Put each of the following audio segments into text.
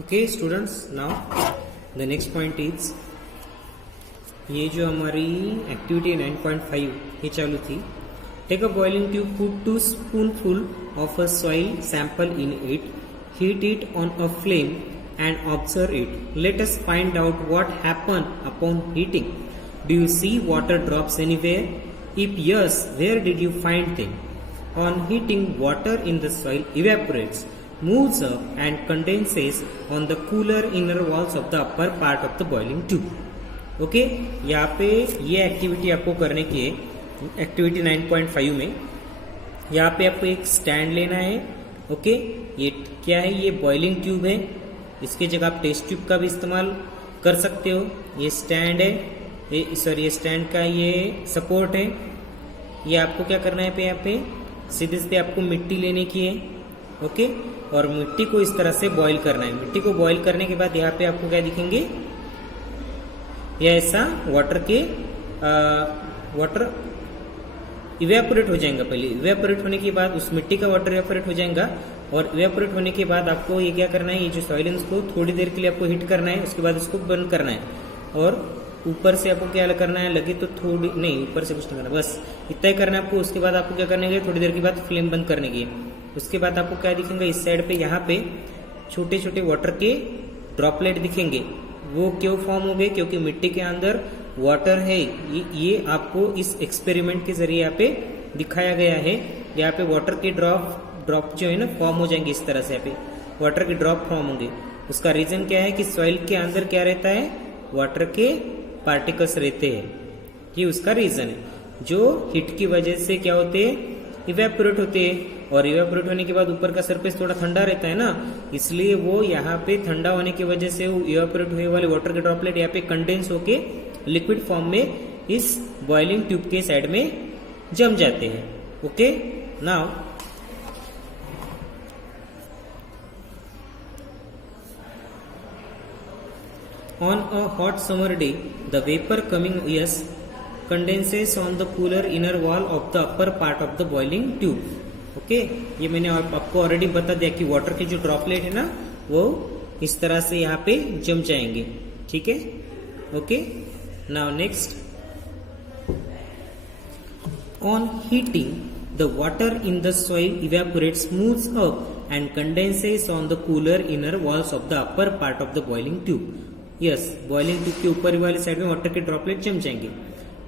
Okay students, now the next point is, ये जो हमारी एक्टिविटी 9.5 ये चालू थी. Take a boiling tube, put 2 spoonful of a soil sample in it, heat it on a flame and observe it. Let us find out what happened upon heating. Do you see water drops anywhere? If yes, where did you find them? On heating, water in the soil evaporates, moves up and condenses on the cooler inner walls of the upper part of the boiling tube. Okay, यहाँ पे ये activity आपको करने की है. Activity 9.5 में यहाँ पे आपको एक स्टैंड लेना है. ओके, ये क्या है? ये बॉइलिंग ट्यूब है. इसके जगह आप टेस्ट ट्यूब का भी इस्तेमाल कर सकते हो. ये स्टैंड है, ये स्टैंड का ये सपोर्ट है. ये आपको क्या करना है? यहाँ पे सीधे सीधे आपको मिट्टी लेने की है. ओके, और मिट्टी को इस तरह से बॉईल करना है. मिट्टी को बॉईल करने के बाद यहाँ पे आपको क्या दिखेंगे? ये ऐसा वाटर इवेपोरेट हो जाएगा. पहले इवेपोरेट होने के बाद उस मिट्टी का वाटर इवेपोरेट हो जाएगा, और इवेपोरेट होने के बाद आपको ये क्या करना है? ये जो सॉइल है उसको थोड़ी देर के लिए आपको हीट करना है. उसके बाद उसको बंद करना है, और ऊपर से आपको क्या करना है? लगे तो थोड़ी नहीं, ऊपर से कुछ नहीं करना, बस इतना ही करना है आपको. उसके बाद आपको क्या करने के? थोड़ी देर के बाद फ्लेम बंद करने की. उसके बाद आपको क्या दिखेंगे? इस साइड पे यहाँ पे छोटे छोटे वाटर के ड्रॉपलेट दिखेंगे. वो क्यों फॉर्म हो गए? क्योंकि मिट्टी के अंदर वाटर है. ये आपको इस एक्सपेरिमेंट के जरिए यहाँ पे दिखाया गया है. यहाँ पे वाटर के ड्रॉप जो है ना फॉर्म हो जाएंगे इस तरह से. यहाँ पे वाटर के ड्रॉप फॉर्म होंगे. उसका रीजन क्या है? कि सॉइल के अंदर क्या रहता है? वाटर के पार्टिकल्स रहते हैं. ये उसका रीजन है. जो हीट की वजह से क्या होते हैं? इवेपोरेट होते हैं. और इवेपोरेट होने के बाद ऊपर का सरफेस थोड़ा ठंडा रहता है ना, इसलिए वो यहाँ पे ठंडा होने की वजह से इवेपोरेट हुए वाले वाटर के ड्रॉपलेट यहाँ पे कंडेंस होके लिक्विड फॉर्म में इस बॉइलिंग ट्यूब के साइड में जम जाते हैं. Okay, now on a hot summer day, the vapor coming condenses on the cooler inner wall of the upper part of the boiling tube. Okay, ये मैंने आपको ऑलरेडी बता दिया कि वाटर के जो ड्रॉपलेट है ना वो इस तरह से यहाँ पे जम जाएंगे. ठीक है. Okay, now next, on heating, the water in the soil evaporates, moves up and condenses on the cooler inner walls of the upper part of the boiling tube. Yes, boiling tube के ऊपर वाली side में water के droplet जम जाएंगे.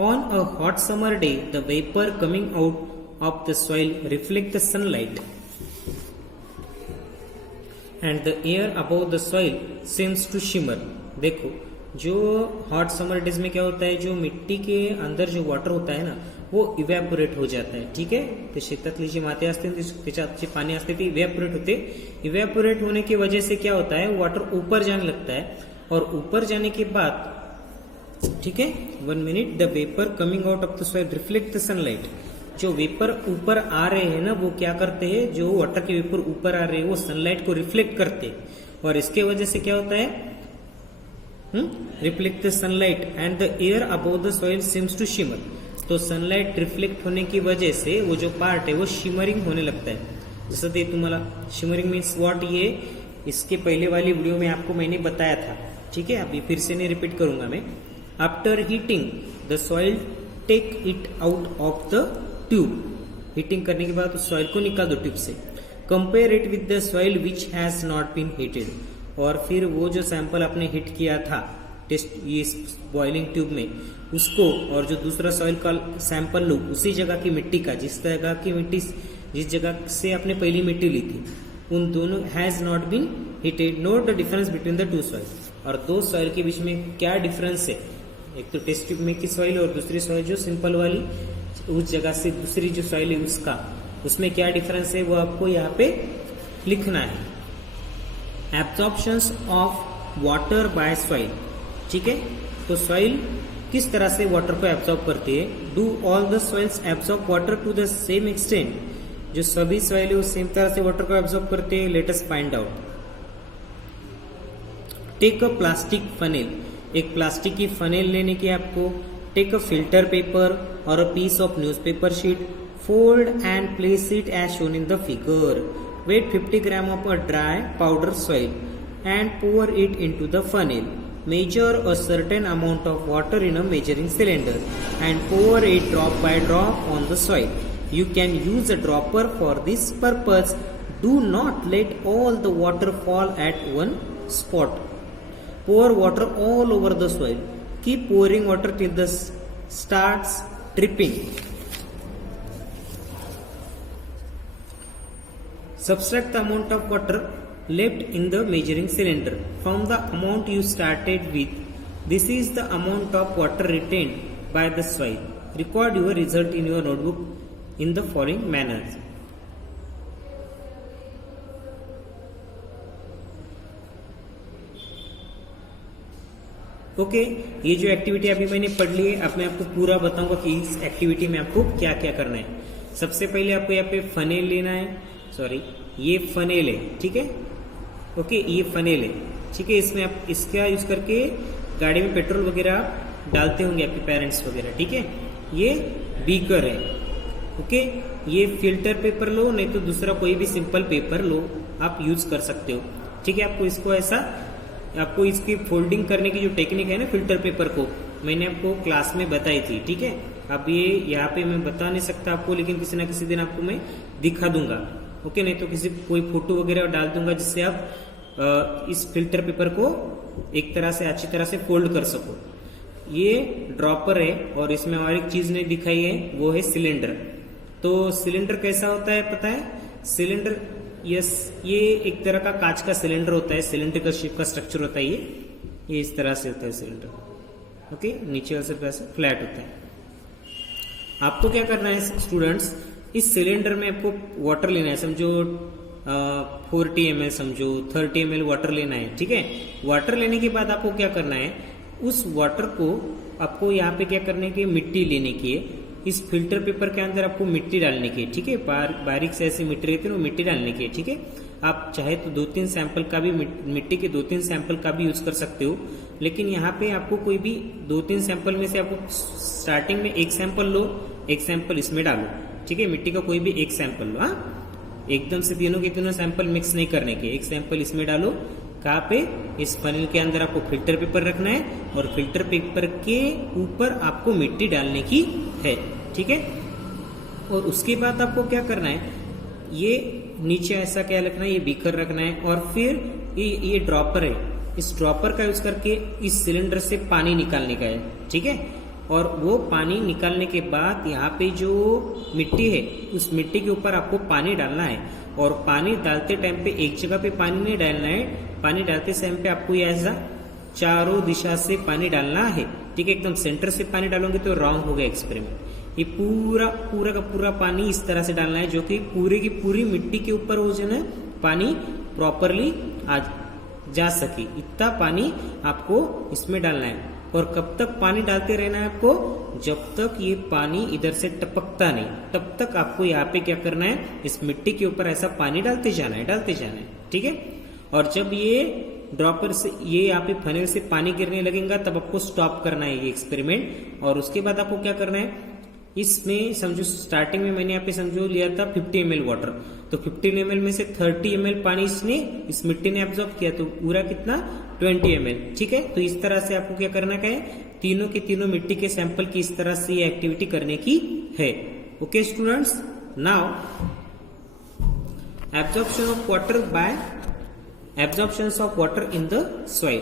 On a hot summer day, the vapour coming out of the soil reflect the sunlight and the air above the soil seems to shimmer. देखो, जो hot summer days में क्या होता है? जो मिट्टी के अंदर जो वाटर होता है ना वो इवेपोरेट हो जाता है. ठीक आहे. ते शेतातली जी माती असते त्याच्यात जे पाणी असते ते इवेपोरेट होते. इवेपोरेट होने की वजह से क्या होता है? वाटर ऊपर जाने लगता है, और ऊपर जाने के बाद, ठीक है, 1 minute, the vapour coming out of the soil reflect the sunlight. जो वेपर ऊपर आ रहे हैं ना वो क्या करते हैं? जो वाटर के वेपर ऊपर आ रहे हैं वो सनलाइट को रिफ्लेक्ट करते हैं, और इसके वजह से क्या होता है? Reflect the sunlight and the air above the soil seems to shimmer. तो सनलाइट रिफ्लेक्ट होने की वजह से वो जो पार्ट है वो शिमरिंग होने लगता है. जसं ते तुम्हाला शिमरिंग मीन्स व्हाट, ये इसके पहले वाली वीडियो में आपको मैंने बताया था. ठीक है, अभी फिर से नहीं रिपीट करूंगा मैं. After heating the soil, take it out of the tube. Heating करने के बाद उस सॉइल को निकाल दो ट्यूब से. Compare it with the soil which has not been heated. और फिर वो जो सैंपल आपने हीट किया था टेस्ट ये बॉइलिंग ट्यूब में, उसको और जो दूसरा सॉइल का सैंपल लो उसी जगह की मिट्टी का, जिस जगह से आपने पहली मिट्टी ली थी, उन दोनों has not been heated. Note the difference between the two soil. और दो सॉइल के बीच में क्या डिफरेंस है? एक तो टेस्ट ट्यूब में की सॉइल और दूसरी सॉइल जो सिंपल वाली उस जगह से दूसरी जो सॉइल है उसका, उसमें क्या डिफरेंस है वो आपको यहाँ पे लिखना है. एब्जॉर्प्शंस ऑफ वाटर बाय सॉइल. ठीक है, तो सॉइल किस तरह से वाटर को एब्जॉर्ब करती है? Do all the soils absorb water to the same extent. जो सभी सॉइल है वो सेम तरह से वाटर को एब्जॉर्ब करते हैं. Let us find out. Take a plastic funnel. एक प्लास्टिक की फनेल लेने की आपको. टेक अ फिल्टर पेपर और a piece of newspaper sheet. Fold and place it as shown in the figure. Weigh 50 gram of a dry powder soil and pour it into the funnel. Measure a certain amount of water in a measuring cylinder and pour it drop by drop on the soil. You can use a dropper for this purpose. Do not let all the water fall at one spot. Pour water all over the soil. Keep pouring water till the starts dripping. Subtract the amount of water left in the measuring cylinder from the amount you started with. This is the amount of water retained by the soil. Record your result in your notebook in the following manner. Okay, ये जो activity अभी मैंने पढ़ ली है, अब मैं आपको पूरा बताऊंगा कि इस एक्टिविटी में आपको क्या क्या करना है। सबसे पहले आपको यहाँ पे फनेल लेना है, सॉरी ये फनेल है, ठीक है। ओके, ये फनेल है, ठीक है। इसमें आप इसका यूज करके गाड़ी में पेट्रोल वगैरह आप डालते होंगे, आपके पेरेंट्स वगैरह, ठीक है। ये बीकर है, ओके। ये फिल्टर पेपर लो, नहीं तो दूसरा कोई भी सिंपल पेपर लो, आप यूज कर सकते हो, ठीक है। आपको इसको ऐसा, आपको इसकी फोल्डिंग करने की जो टेक्निक है ना फिल्टर पेपर को, मैंने आपको क्लास में बताई थी, ठीक है। अब ये यहाँ पे मैं बता नहीं सकता आपको, लेकिन किसी ना किसी दिन आपको मैं दिखा दूंगा, ओके। नहीं तो किसी कोई फोटो वगैरह डाल दूंगा जिससे आप इस फिल्टर पेपर को एक तरह से अच्छी तरह से फोल्ड कर सको। ये ड्रॉपर है और इसमें और एक चीज नहीं दिखाई है, वो है सिलेंडर। तो सिलेंडर कैसा होता है पता है? सिलेंडर, यस, ये एक तरह का कांच का सिलेंडर होता है, सिलेंड्रिकल शेप का स्ट्रक्चर होता है ये इस तरह से होता है सिलेंडर, ओके। नीचे वाले तरह से फ्लैट होता है। आपको क्या करना है स्टूडेंट्स, इस सिलेंडर में आपको वाटर लेना है, समझो 40 ml, समझो 30 ml वाटर लेना है, ठीक है। वाटर लेने के बाद आपको क्या करना है, उस वाटर को आपको यहाँ पे क्या करने की, मिट्टी लेने की है। इस फिल्टर पेपर के अंदर आपको मिट्टी डालने की है, ठीक है। बारीक से ऐसी मिट्टी रहती है, वो मिट्टी डालने की है, ठीक है। आप चाहे तो 2-3 सैंपल का भी, मिट्टी के 2-3 सैंपल का भी यूज कर सकते हो, लेकिन यहाँ पे आपको कोई भी 2-3 सैंपल में से आपको स्टार्टिंग में एक सैंपल लो, एक सैंपल इसमें डालो, ठीक है। मिट्टी का कोई भी एक सैंपल लो, हाँ, एकदम से तीनों के तीनों सैंपल मिक्स नहीं करने के, एक सैंपल इसमें डालो। कहाँ पे? इस फनेल के अंदर आपको फिल्टर पेपर रखना है और फिल्टर पेपर के ऊपर आपको मिट्टी डालने की है, ठीक है। और उसके बाद आपको क्या करना है, ये नीचे ऐसा क्या रखना है, ये बीकर रखना है और फिर ये ड्रॉपर है, इस ड्रॉपर का यूज करके इस सिलेंडर से पानी निकालने का है, ठीक है। और वो पानी निकालने के बाद यहाँ पे जो मिट्टी है, उस मिट्टी के ऊपर आपको पानी डालना है। और पानी डालते टाइम पे एक जगह पे पानी नहीं डालना है, पानी डालते टाइम पे आपको ये ऐसा चारों दिशा से पानी डालना है, ठीक है। एकदम सेंटर से पानी डालोगे तो रॉन्ग हो गया एक्सपेरिमेंट। ये पूरा पूरा का पूरा पानी इस तरह से डालना है, जो कि पूरी की पूरी मिट्टी के ऊपर हो जाए पानी प्रॉपरली जा सके, इतना पानी आपको इसमें डालना है। और कब तक पानी डालते रहना है आपको, जब तक ये पानी इधर से टपकता नहीं, तब तक आपको यहाँ पे क्या करना है, इस मिट्टी के ऊपर ऐसा पानी डालते जाना है, ठीक है। और जब ये ड्रॉपर से, ये यहाँ पे फनेल से पानी गिरने लगेगा, तब आपको स्टॉप करना है ये एक्सपेरिमेंट। और उसके बाद आपको क्या करना है, इसमें समझो स्टार्टिंग में मैंने यहाँ पे समझो लिया था 50 ml वाटर, तो 15 ml में से 30 ml पानी इसने, इस मिट्टी ने एब्जॉर्ब किया, तो पूरा कितना 20 ml, ठीक है। तो इस तरह से आपको क्या करना है, तीनों के तीनों मिट्टी के सैंपल की इस तरह से ये एक्टिविटी करने की है, okay students. Now absorption of water by absorptions of water in the soil,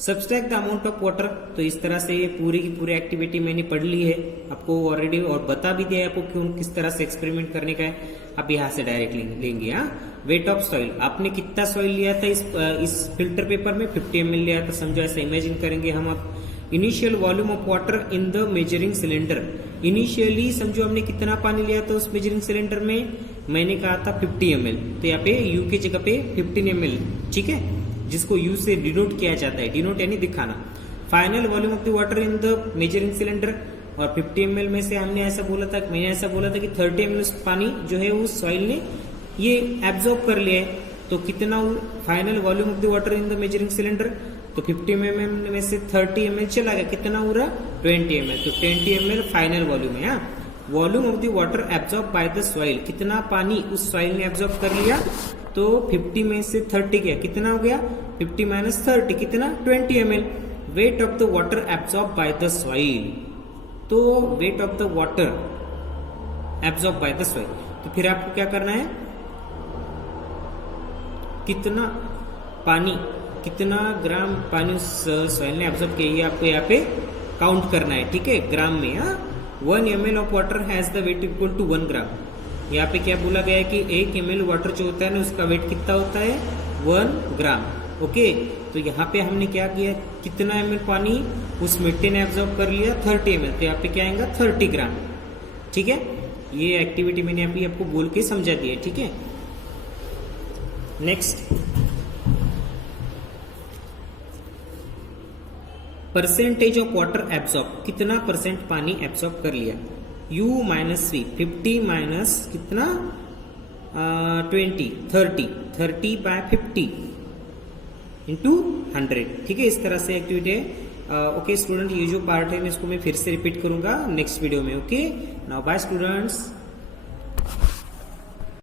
subtract the amount of water. तो इस तरह से ये पूरी की पूरी एक्टिविटी मैंने पढ़ ली है आपको ऑलरेडी, और बता भी दिया है आपको क्यों किस तरह से एक्सपेरिमेंट करने का है। आप यहाँ से डायरेक्ट लेंगे, हाँ। वेट ऑफ सॉइल, आपने कितना सॉइल लिया था इस फिल्टर पेपर में, 50 ml लिया था, समझो ऐसा इमेजिन करेंगे हम। अब initial volume of water in the measuring cylinder, initially समझो हमने कितना पानी लिया था उस मेजरिंग सिलेंडर में, मैंने कहा था 50 ml, तो यहाँ पे यू की जगह पे 15 ml, ठीक है, जिसको यू से डिनोट किया जाता है, डिनोट यानी दिखाना। Final volume of the water in the measuring cylinder, और 50 ml में से हमने ऐसा बोला था, मैंने ऐसा बोला था कि 30 ml पानी जो है उस सॉइल ने ये एब्जॉर्ब कर लिया है। तो कितना final volume of the water in the measuring cylinder, तो 50 ml में से 30 ml चला गया, कितना हो रहा 20 ml, तो 20 ml फाइनल वॉल्यूम है। Volume of the water absorb by the soil, कितना पानी उस सॉइल ने एब्जॉर्ब कर लिया तो 50 में से 30 गया, कितना हो गया 50 माइनस 30 कितना 20 ml। Weight of the water absorb by the soil, तो weight of the water absorb by the soil, तो फिर आपको क्या करना है, कितना पानी, कितना ग्राम पानी उस सॉइल ने एब्सॉर्ब किया, ये आपको यहाँ पे काउंट करना है, ठीक है, ग्राम में। 1 ml of water has the weight equal to 1 gram. यहाँ पे क्या बोला गया है कि 1 ml वाटर जो होता है ना उसका वेट कितना होता है 1 ग्राम। ओके, तो यहाँ पे हमने क्या किया, कितना ml पानी उस मिट्टी ने एब्जॉर्ब कर लिया 30 ml, तो यहाँ पे क्या आएगा 30 ग्राम। ठीक है, ये एक्टिविटी मैंने अभी आपको बोल के समझा दी है। ठीक है, next percentage of water absorb, कितना परसेंट पानी एब्सॉर्ब कर लिया, U माइनस V 50 माइनस कितना 20 30 बाय 50 इंटू 100। ठीक है, इस तरह से एक्टिविटी है। ओके स्टूडेंट, ये जो पार्ट है इसको मैं फिर से रिपीट करूंगा नेक्स्ट वीडियो में। Okay, now bye students.